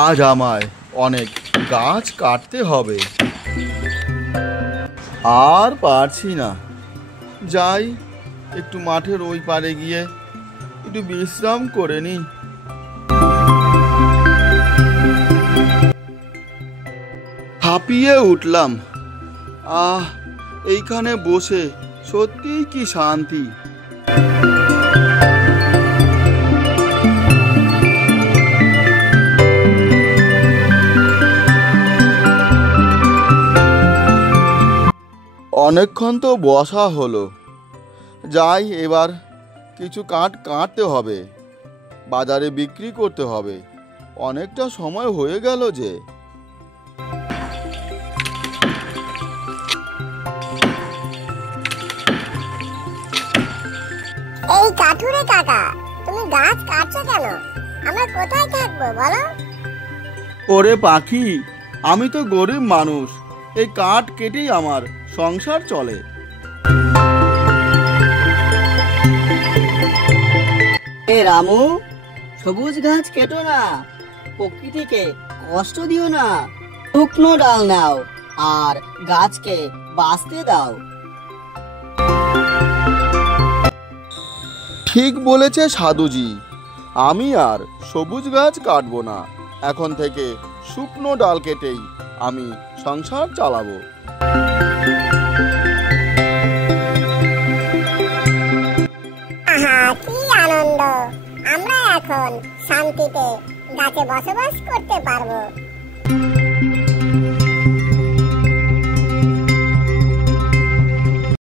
আজ আমায় অনেক গাছ কাটতে হবে, আর পারছি না। যাই, একটু মাঠের ওই পারে গিয়ে একটু বিশ্রাম করে নিই। হাঁপিয়ে উঠলাম। এইখানে বসে সত্যিই কি শান্তি। অনেকক্ষণ তো বসা হলো। যাই, এবার কিছু কাটতে হবে, বাজারে বিক্রি করতে হবে। অনেকটা সময় হয়ে গেল যে। এই কাঠুরে কাকা, তুমি গাছ কাটছো কেন? আমরা কোথায় থাকবো বলো? ওরে পাখি, আমি তো গরিব মানুষ, এই কাঠ কেটেই আমার সংসার চলে। রামু, সবুজ গাছ কেটো না, প্রকৃতিকে কষ্ট দিও না। শুকনো ডাল নাও আর গাছকে বাঁচতে দাও। ঠিক বলেছে সাধুজি, আমি আর সবুজ গাছ কাটবো না। এখন থেকে শুকনো ডাল কেটেই আমি সংসার চালাবো। আহা, কি আনন্দ! আমরা এখন শান্তিতে গাছে বসবাস করতে পারবো।